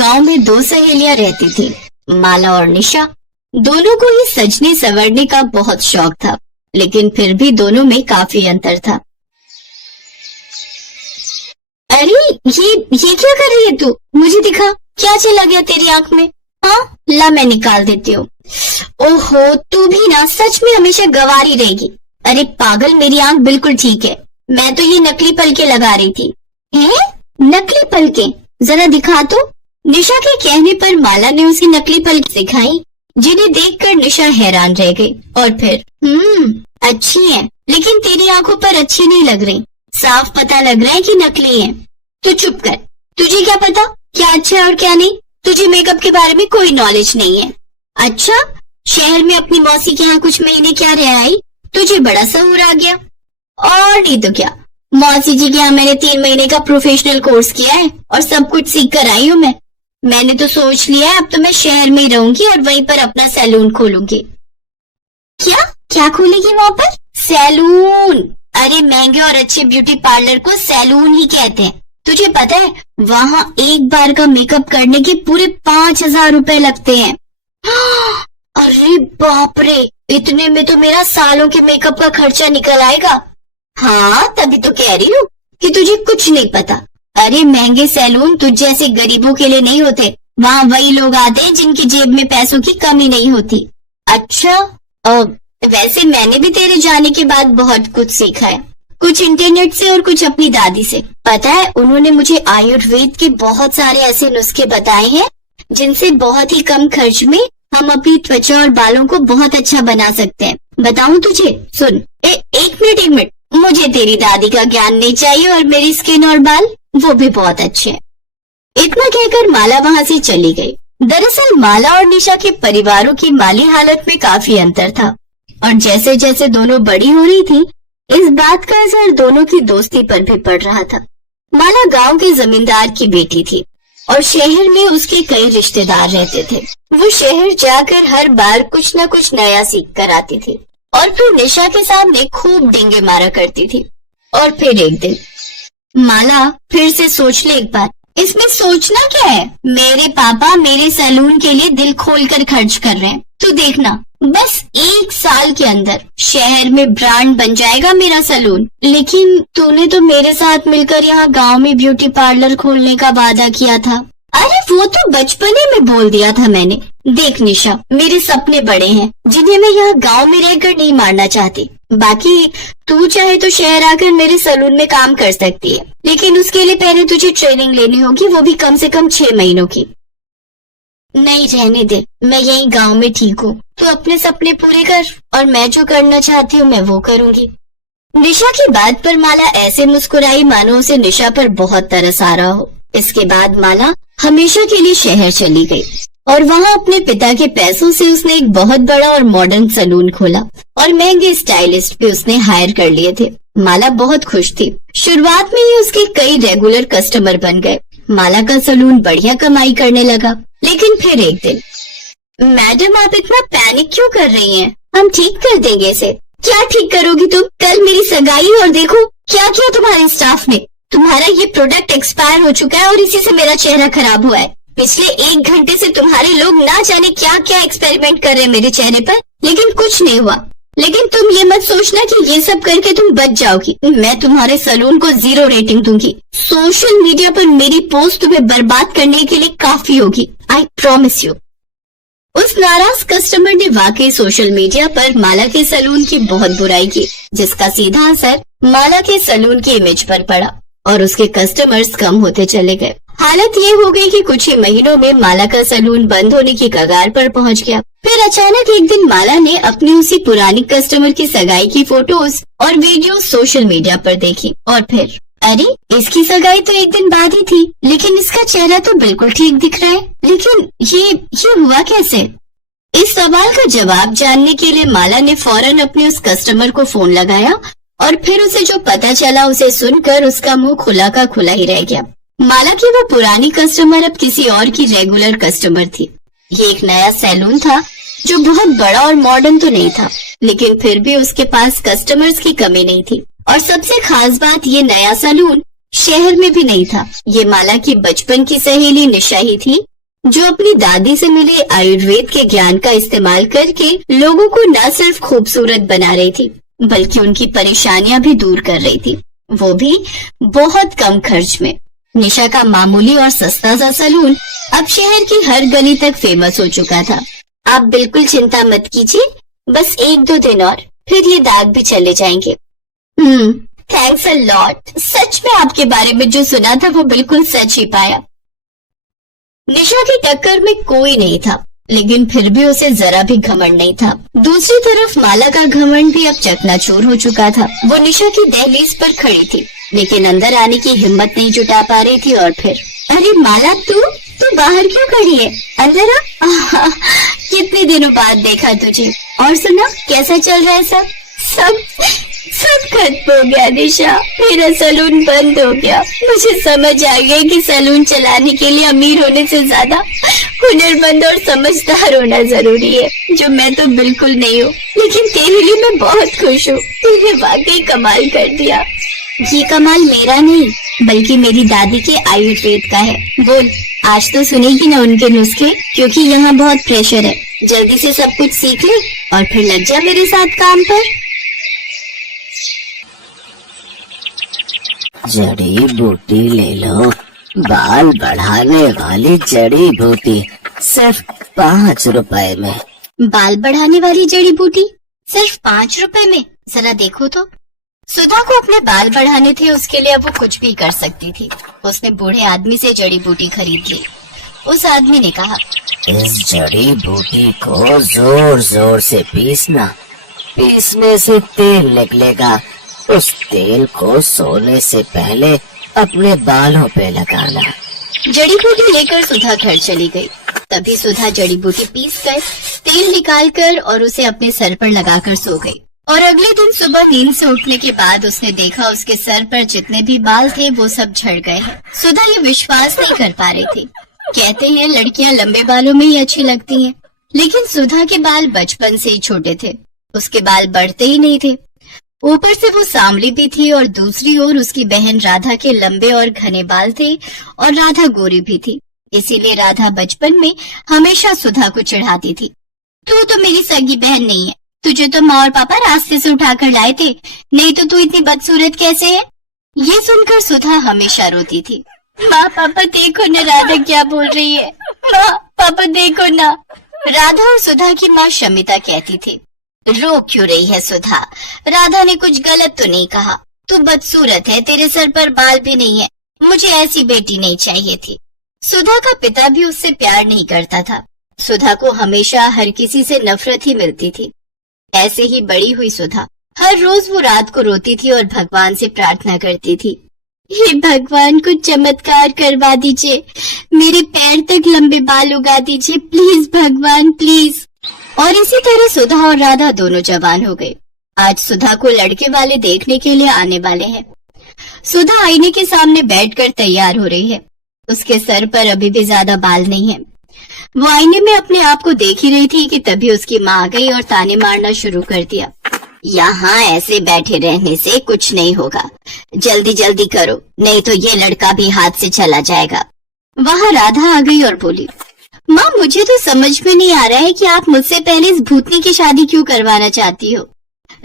गांव में दो सहेलियां रहती थी, माला और निशा। दोनों को ही सजने संवरने का बहुत शौक था, लेकिन फिर भी दोनों में काफी अंतर था। अरे ये क्या कर रही है तू? मुझे दिखा, क्या चला गया तेरी आंख में? हाँ ला, मैं निकाल देती हूँ। ओहो, तू भी ना सच में हमेशा गंवारी रहेगी। अरे पागल, मेरी आंख बिल्कुल ठीक है। मैं तो ये नकली पलके लगा रही थी। हैं? नकली पलके? जरा दिखा तो। निशा के कहने पर माला ने उसे नकली पलके दिखाई, जिन्हें देखकर निशा हैरान रह गई। और फिर अच्छी है, लेकिन तेरी आंखों पर अच्छी नहीं लग रही। साफ पता लग रहा है कि नकली है। तू चुप कर। तुझे क्या पता क्या अच्छा है और क्या नहीं? तुझे मेकअप के बारे में कोई नॉलेज नहीं है। अच्छा, शहर में अपनी मौसी के यहाँ कुछ महीने क्या रह आई, तुझे बड़ा सहूर आ गया। और नहीं तो क्या, मौसी जी के यहाँ मैंने 3 महीने का प्रोफेशनल कोर्स किया है और सब कुछ सीख कर आई हूँ मैं। मैंने तो सोच लिया है अब तो मैं शहर में ही रहूंगी और वहीं पर अपना सैलून खोलूंगी। क्या खोलेगी वहाँ पर? सैलून। अरे महंगे और अच्छे ब्यूटी पार्लर को सैलून ही कहते हैं। तुझे पता है वहाँ एक बार का मेकअप करने के पूरे 5,000 रुपए लगते हैं। अरे बाप रे, इतने में तो मेरा सालों के मेकअप का खर्चा निकल आएगा। हाँ, तभी तो कह रही हूँ कि तुझे कुछ नहीं पता। अरे महंगे सैलून तुझ जैसे गरीबों के लिए नहीं होते, वहाँ वही लोग आते हैं जिनकी जेब में पैसों की कमी नहीं होती। अच्छा, वैसे मैंने भी तेरे जाने के बाद बहुत कुछ सीखा है, कुछ इंटरनेट से और कुछ अपनी दादी से। पता है, उन्होंने मुझे आयुर्वेद के बहुत सारे ऐसे नुस्खे बताए हैं जिनसे बहुत ही कम खर्च में हम अपनी त्वचा और बालों को बहुत अच्छा बना सकते हैं। बताऊं तुझे? सुन। एक मिनट, मुझे तेरी दादी का ज्ञान नहीं चाहिए और मेरी स्किन और बाल वो भी बहुत अच्छे हैं। इतना कहकर माला वहाँ से चली गई। दरअसल माला और निशा के परिवारों की माली हालत में काफी अंतर था और जैसे जैसे दोनों बड़ी हो रही थी, इस बात का असर दोनों की दोस्ती पर भी पड़ रहा था। माला गांव के जमींदार की बेटी थी और शहर में उसके कई रिश्तेदार रहते थे। वो शहर जाकर हर बार कुछ न कुछ नया सीख कर आती थी और फिर निशा के सामने खूब डींगे मारा करती थी। और फिर एक दिन, माला फिर से सोच ले एक बार। इसमें सोचना क्या है? मेरे पापा मेरे सैलून के लिए दिल खोल कर खर्च कर रहे हैं। तू देखना, बस 1 साल के अंदर शहर में ब्रांड बन जाएगा मेरा सैलून। लेकिन तूने तो मेरे साथ मिलकर यहाँ गांव में ब्यूटी पार्लर खोलने का वादा किया था। अरे वो तो बचपने में बोल दिया था मैंने। देख निशा, मेरे सपने बड़े हैं जिन्हें मैं यहाँ गांव में रहकर नहीं मारना चाहती। बाकी तू चाहे तो शहर आकर मेरे सैलून में काम कर सकती है, लेकिन उसके लिए पहले तुझे ट्रेनिंग लेनी होगी, वो भी कम से कम 6 महीनों की। नहीं, रहने दे, मैं यही गांव में ठीक हूँ। तू अपने सपने पूरे कर और मैं जो करना चाहती हूँ मैं वो करूँगी। निशा की बात पर माला ऐसे मुस्कुराई मानो उसे निशा पर बहुत तरस आ रहा हो। इसके बाद माला हमेशा के लिए शहर चली गई और वहाँ अपने पिता के पैसों से उसने एक बहुत बड़ा और मॉडर्न सैलून खोला और महंगे स्टाइलिस्ट भी उसने हायर कर लिए थे। माला बहुत खुश थी। शुरुआत में ही उसके कई रेगुलर कस्टमर बन गए। माला का सैलून बढ़िया कमाई करने लगा। लेकिन फिर एक दिन, मैडम आप इतना पैनिक क्यों कर रही हैं? हम ठीक कर देंगे इसे। क्या ठीक करोगी तुम? कल मेरी सगाई और देखो क्या किया तुम्हारे स्टाफ ने। तुम्हारा ये प्रोडक्ट एक्सपायर हो चुका है और इसी से मेरा चेहरा खराब हुआ है। पिछले 1 घंटे से तुम्हारे लोग ना जाने क्या क्या एक्सपेरिमेंट कर रहे हैं मेरे चेहरे पर, लेकिन कुछ नहीं हुआ। लेकिन तुम ये मत सोचना कि ये सब करके तुम बच जाओगी। मैं तुम्हारे सैलून को 0 रेटिंग दूंगी। सोशल मीडिया पर मेरी पोस्ट तुम्हें बर्बाद करने के लिए काफी होगी। I promise you. उस नाराज कस्टमर ने वाकई सोशल मीडिया पर माला के सैलून की बहुत बुराई की, जिसका सीधा असर माला के सैलून की इमेज पर पड़ा और उसके कस्टमर्स कम होते चले गए। हालत ये हो गई कि कुछ ही महीनों में माला का सैलून बंद होने की कगार पर पहुंच गया। फिर अचानक एक दिन माला ने अपनी उसी पुरानी कस्टमर की सगाई की फोटोज और वीडियो सोशल मीडिया पर देखी और फिर अरे इसकी सगाई तो एक दिन बाद ही थी, लेकिन इसका चेहरा तो बिल्कुल ठीक दिख रहा है। लेकिन ये हुआ कैसे? इस सवाल का जवाब जानने के लिए माला ने फौरन अपने उस कस्टमर को फोन लगाया और फिर उसे जो पता चला उसे सुनकर उसका मुंह खुला का खुला ही रह गया। माला की वो पुरानी कस्टमर अब किसी और की रेगुलर कस्टमर थी। ये एक नया सैलून था जो बहुत बड़ा और मॉडर्न तो नहीं था, लेकिन फिर भी उसके पास कस्टमर्स की कमी नहीं थी। और सबसे खास बात, ये नया सैलून शहर में भी नहीं था। ये माला की बचपन की सहेली निशा ही थी जो अपनी दादी से मिले आयुर्वेद के ज्ञान का इस्तेमाल करके लोगों को न सिर्फ खूबसूरत बना रही थी बल्कि उनकी परेशानियां भी दूर कर रही थी, वो भी बहुत कम खर्च में। निशा का मामूली और सस्ता सा सलून अब शहर की हर गली तक फेमस हो चुका था। आप बिल्कुल चिंता मत कीजिए, बस 1-2 दिन और फिर ये दाग भी चले जाएंगे। Thanks a lot. सच में आपके बारे में जो सुना था वो बिल्कुल सच ही पाया। निशा की टक्कर में कोई नहीं था, लेकिन फिर भी उसे जरा भी घमंड नहीं था। दूसरी तरफ माला का घमंड भी अब चकनाचूर हो चुका था। वो निशा की दहलीज पर खड़ी थी, लेकिन अंदर आने की हिम्मत नहीं जुटा पा रही थी। और फिर, अरे माला, तू बाहर क्यों खड़ी है? अंदर आ। कितने दिनों बाद देखा तुझे। और सुना, कैसा चल रहा है सब खत्म हो गया निशा। मेरा सलून बंद हो गया। मुझे समझ आ गया कि सलून चलाने के लिए अमीर होने से ज्यादा हुनरमंद और समझदार होना जरूरी है, जो मैं तो बिल्कुल नहीं हूँ। लेकिन तेरे लिए मैं बहुत खुश हूँ। तूने वाकई कमाल कर दिया। ये कमाल मेरा नहीं बल्कि मेरी दादी के आयुर्वेद का है। बोल, आज तो सुनेगी ना उनके नुस्खे, क्योंकि यहाँ बहुत प्रेशर है। जल्दी से सब कुछ सीख ले और फिर लग जा मेरे साथ काम पर। जड़ी बूटी ले लो, बाल बढ़ाने वाली जड़ी बूटी, सिर्फ 5 रुपए में। बाल बढ़ाने वाली जड़ी बूटी सिर्फ 5 रुपए में? जरा देखो तो। सुधा को अपने बाल बढ़ाने थे, उसके लिए अब वो कुछ भी कर सकती थी। उसने बूढ़े आदमी से जड़ी बूटी खरीद ली। उस आदमी ने कहा, इस जड़ी बूटी को जोर जोर से पीसना, पीसने से तेल निकलेगा। उस तेल को सोने से पहले अपने बालों पे लगाना। जड़ी बूटी लेकर सुधा घर चली गई। तभी सुधा जड़ी बूटी पीस कर तेल निकालकर और उसे अपने सर पर लगाकर सो गई। और अगले दिन सुबह नींद से उठने के बाद उसने देखा उसके सर पर जितने भी बाल थे वो सब झड़ गए हैं। सुधा ये विश्वास नहीं कर पा रही थी। कहते हैं लड़कियां लंबे बालों में ही अच्छी लगती हैं, लेकिन सुधा के बाल बचपन से ही छोटे थे। उसके बाल बढ़ते ही नहीं थे। ऊपर से वो सांवली भी थी और दूसरी ओर उसकी बहन राधा के लंबे और घने बाल थे और राधा गोरी भी थी। इसीलिए राधा बचपन में हमेशा सुधा को चिढ़ाती थी, तू तो मेरी सगी बहन नहीं है, तुझे तो माँ और पापा रास्ते से उठाकर लाए थे, नहीं तो तू इतनी बदसूरत कैसे है। ये सुनकर सुधा हमेशा रोती थी। माँ पापा देखो न राधा क्या बोल रही है, माँ पापा देखो न। राधा और सुधा की माँ शमिता कहती थी, रो क्यों रही है सुधा, राधा ने कुछ गलत तो नहीं कहा। तू बदसूरत है, तेरे सर पर बाल भी नहीं है, मुझे ऐसी बेटी नहीं चाहिए थी। सुधा का पिता भी उससे प्यार नहीं करता था। सुधा को हमेशा हर किसी से नफरत ही मिलती थी। ऐसे ही बड़ी हुई सुधा हर रोज वो रात को रोती थी और भगवान से प्रार्थना करती थी, हे भगवान कुछ चमत्कार करवा दीजिए, मेरे पैर तक लंबे बाल उगा दीजिए, प्लीज भगवान प्लीज। और इसी तरह सुधा और राधा दोनों जवान हो गए। आज सुधा को लड़के वाले देखने के लिए आने वाले हैं। सुधा आईने के सामने बैठकर तैयार हो रही है। उसके सर पर अभी भी ज्यादा बाल नहीं है। वो आईने में अपने आप को देख ही रही थी कि तभी उसकी माँ आ गई और ताने मारना शुरू कर दिया। यहाँ ऐसे बैठे रहने से कुछ नहीं होगा, जल्दी जल्दी करो, नहीं तो ये लड़का भी हाथ से चला जाएगा। वहाँ राधा आ गई और बोली, माँ मुझे तो समझ में नहीं आ रहा है कि आप मुझसे पहले इस भूतनी की शादी क्यों करवाना चाहती हो।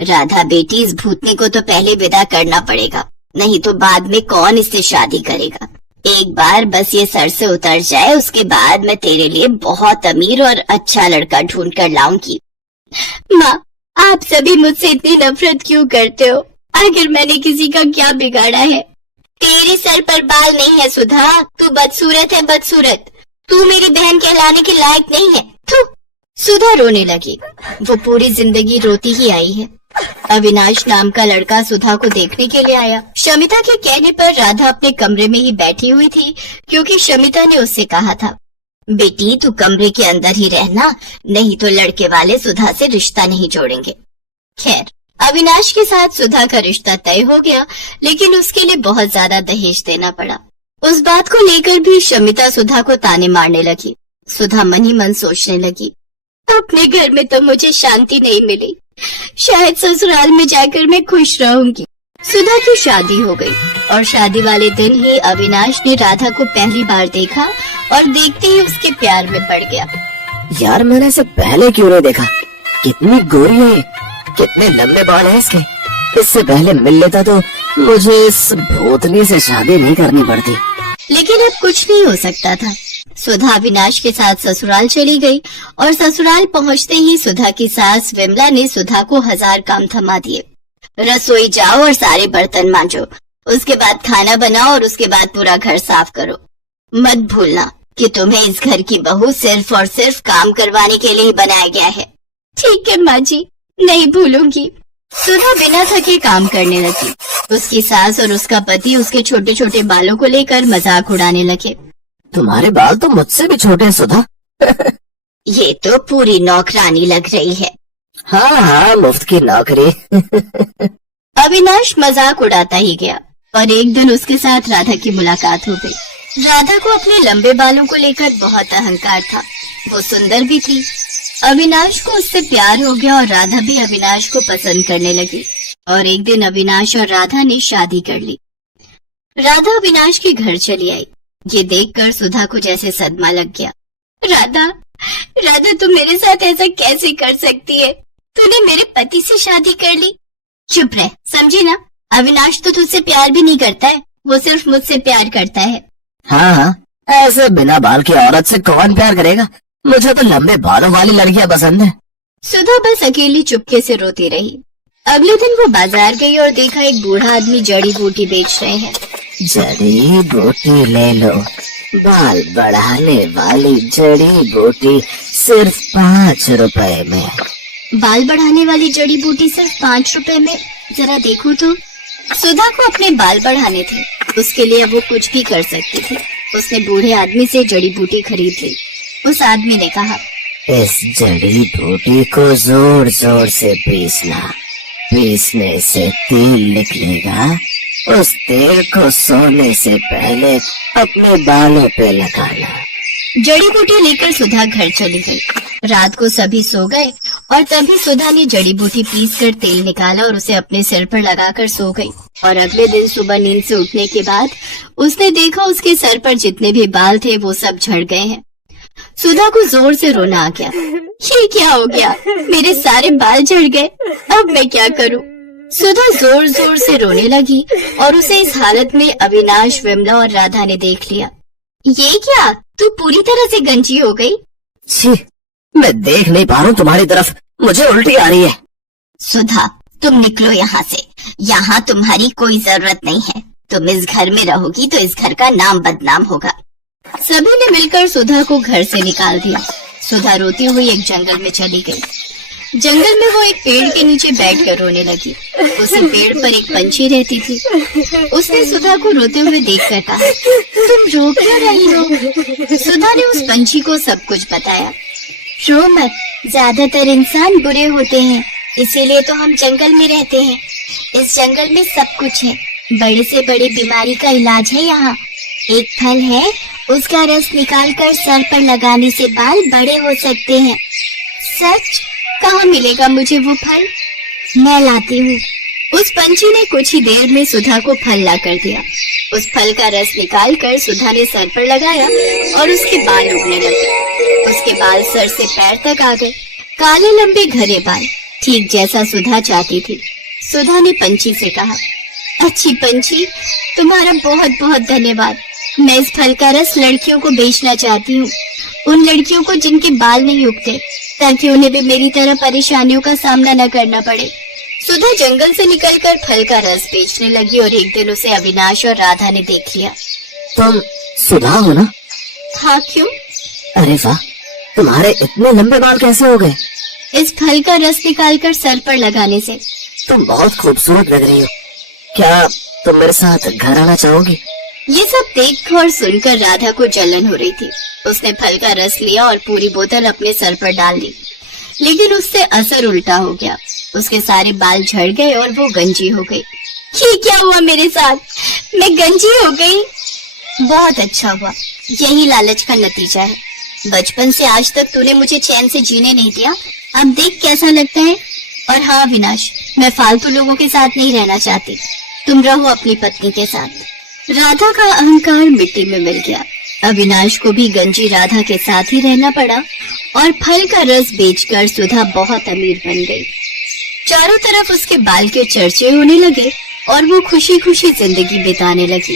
राधा बेटी, इस भूतनी को तो पहले विदा करना पड़ेगा, नहीं तो बाद में कौन इससे शादी करेगा। एक बार बस ये सर से उतर जाए, उसके बाद मैं तेरे लिए बहुत अमीर और अच्छा लड़का ढूंढ कर लाऊंगी। माँ आप सभी मुझसे इतनी नफरत क्यों करते हो, आखिर मैंने किसी का क्या बिगाड़ा है। तेरे सर पर बाल नहीं है सुधा, तू बदसूरत है बदसूरत, तू मेरी बहन कहलाने के लायक नहीं है। थू। सुधा रोने लगी। वो पूरी जिंदगी रोती ही आई है। अविनाश नाम का लड़का सुधा को देखने के लिए आया। शमिता के कहने पर राधा अपने कमरे में ही बैठी हुई थी, क्योंकि शमिता ने उससे कहा था, बेटी तू कमरे के अंदर ही रहना, नहीं तो लड़के वाले सुधा से रिश्ता नहीं जोड़ेंगे। खैर अविनाश के साथ सुधा का रिश्ता तय हो गया, लेकिन उसके लिए बहुत ज्यादा दहेज देना पड़ा। उस बात को लेकर भी शमिता सुधा को ताने मारने लगी। सुधा मन ही मन सोचने लगी, अपने घर में तो मुझे शांति नहीं मिली, शायद ससुराल में जाकर मैं खुश रहूंगी। सुधा की शादी हो गई और शादी वाले दिन ही अविनाश ने राधा को पहली बार देखा और देखते ही उसके प्यार में पड़ गया। यार मैंने इसे पहले क्यों नहीं देखा? कितनी गोरी है, कितने लंबे बाल हैं इसके। इससे पहले मिल लेता तो मुझे इस भूतनी से शादी नहीं करनी पड़ती। लेकिन अब कुछ नहीं हो सकता था। सुधा अविनाश के साथ ससुराल चली गई और ससुराल पहुंचते ही सुधा की सास विमला ने सुधा को 1000 काम थमा दिए। रसोई जाओ और सारे बर्तन मांजो, उसके बाद खाना बनाओ और उसके बाद पूरा घर साफ करो। मत भूलना कि तुम्हें इस घर की बहू सिर्फ और सिर्फ काम करवाने के लिए ही बनाया गया है। ठीक है माँ जी, नहीं भूलूंगी। सुधा बिना थके काम करने लगी। उसकी सास और उसका पति उसके छोटे छोटे बालों को लेकर मजाक उड़ाने लगे। तुम्हारे बाल तो मुझसे भी छोटे हैं सुधा। ये तो पूरी नौकरानी लग रही है। हाँ हाँ, मुफ्त की नौकरी। अविनाश मजाक उड़ाता ही गया और एक दिन उसके साथ राधा की मुलाकात हो गई। राधा को अपने लंबे बालों को लेकर बहुत अहंकार था। वो सुंदर भी थी। अविनाश को उससे प्यार हो गया और राधा भी अविनाश को पसंद करने लगी और एक दिन अविनाश और राधा ने शादी कर ली। राधा अविनाश के घर चली आई। ये देखकर सुधा को जैसे सदमा लग गया। राधा, राधा तुम मेरे साथ ऐसा कैसे कर सकती है? तूने मेरे पति से शादी कर ली। चुप रह, समझी ना? अविनाश तो तुझसे प्यार भी नहीं करता है, वो सिर्फ मुझसे प्यार करता है। हाँ हाँ, ऐसे बिना बाल की औरत से कौन प्यार करेगा? मुझे तो लंबे बालों वाली लड़कियां पसंद है। सुधा बस अकेली चुपके से रोती रही। अगले दिन वो बाजार गई और देखा एक बूढ़ा आदमी जड़ी बूटी बेच रहे हैं। जड़ी बूटी ले लो, बाल बढ़ाने वाली जड़ी बूटी सिर्फ 5 रुपए में। बाल बढ़ाने वाली जड़ी बूटी सिर्फ 5 रुपए में? जरा देखो तो। सुधा को अपने बाल बढ़ाने थे, उसके लिए वो कुछ भी कर सकती थी। उसने बूढ़े आदमी से जड़ी बूटी खरीद ली। उस आदमी ने कहा, इस जड़ी बूटी को जोर जोर से पीसना, पीसने से तेल निकलेगा। उस तेल को सोने से पहले अपने बालों पे लगाना। जड़ी बूटी लेकर सुधा घर चली गई। रात को सभी सो गए और तभी सुधा ने जड़ी बूटी पीसकर तेल निकाला और उसे अपने सिर पर लगाकर सो गई। और अगले दिन सुबह नींद से उठने के बाद उसने देखा उसके सर पर जितने भी बाल थे वो सब झड़ गए हैं। सुधा को जोर से रोना आ गया। ये क्या हो गया? मेरे सारे बाल झड़ गए, अब मैं क्या करूं? सुधा जोर जोर से रोने लगी और उसे इस हालत में अविनाश, विमला और राधा ने देख लिया। ये क्या? तू पूरी तरह से गंजी हो गई। छी, मैं देख नहीं पा रहा हूँ तुम्हारी तरफ, मुझे उल्टी आ रही है। सुधा, तुम निकलो यहाँ से। यहाँ तुम्हारी कोई जरूरत नहीं है। तुम इस घर में रहोगी तो इस घर का नाम बदनाम होगा। सभी ने मिलकर सुधा को घर से निकाल दिया। सुधा रोती हुई एक जंगल में चली गई। जंगल में वो एक पेड़ के नीचे बैठकर रोने लगी। उसी पेड़ पर एक पंछी रहती थी। उसने सुधा को रोते हुए देखकर कहा, तुम रो क्यों रही हो? सुधा ने उस पंछी को सब कुछ बताया। रो मत, ज्यादातर इंसान बुरे होते हैं, इसीलिए तो हम जंगल में रहते हैं। इस जंगल में सब कुछ है। बड़े से बड़ी बीमारी का इलाज है यहाँ। एक फल है, उसका रस निकालकर सर पर लगाने से बाल बड़े हो सकते हैं। सच? कहाँ मिलेगा मुझे वो फल? मैं लाती हूँ। उस पंछी ने कुछ ही देर में सुधा को फल ला कर दिया। उस फल का रस निकालकर सुधा ने सर पर लगाया और उसके बाल उगने लगे। उसके बाल सर से पैर तक आ गए, काले लंबे घने बाल, ठीक जैसा सुधा चाहती थी। सुधा ने पंछी से कहा, अच्छी पंछी, तुम्हारा बहुत बहुत धन्यवाद। मैं इस फल का रस लड़कियों को बेचना चाहती हूँ, उन लड़कियों को जिनके बाल नहीं उगते, ताकि उन्हें भी मेरी तरह परेशानियों का सामना न करना पड़े। सुधा जंगल से निकलकर फल का रस बेचने लगी और एक दिन उसे अविनाश और राधा ने देख लिया। तुम सुधा हो ना? हाँ, क्यों? अरे वाह, तुम्हारे इतने लंबे बाल कैसे हो गए? इस फल का रस निकालकर सर पर लगाने से। तुम बहुत खूबसूरत लग रही हो। क्या तुम मेरे साथ घर आना चाहोगी? ये सब देख और सुनकर राधा को जलन हो रही थी। उसने फल का रस लिया और पूरी बोतल अपने सर पर डाल दी, लेकिन उससे असर उल्टा हो गया। उसके सारे बाल झड़ गए और वो गंजी हो गई। ये क्या हुआ मेरे साथ? मैं गंजी हो गई। बहुत अच्छा हुआ, यही लालच का नतीजा है। बचपन से आज तक तूने मुझे चैन से जीने नहीं दिया, अब देख कैसा लगता है। और हाँ विनाश, मैं फालतू लोगों के साथ नहीं रहना चाहती। तुम रहो अपनी पत्नी के साथ। राधा का अहंकार मिट्टी में मिल गया। अविनाश को भी गंजी राधा के साथ ही रहना पड़ा और फल का रस बेचकर सुधा बहुत अमीर बन गई। चारों तरफ उसके बाल के चर्चे होने लगे और वो खुशी खुशी जिंदगी बिताने लगी।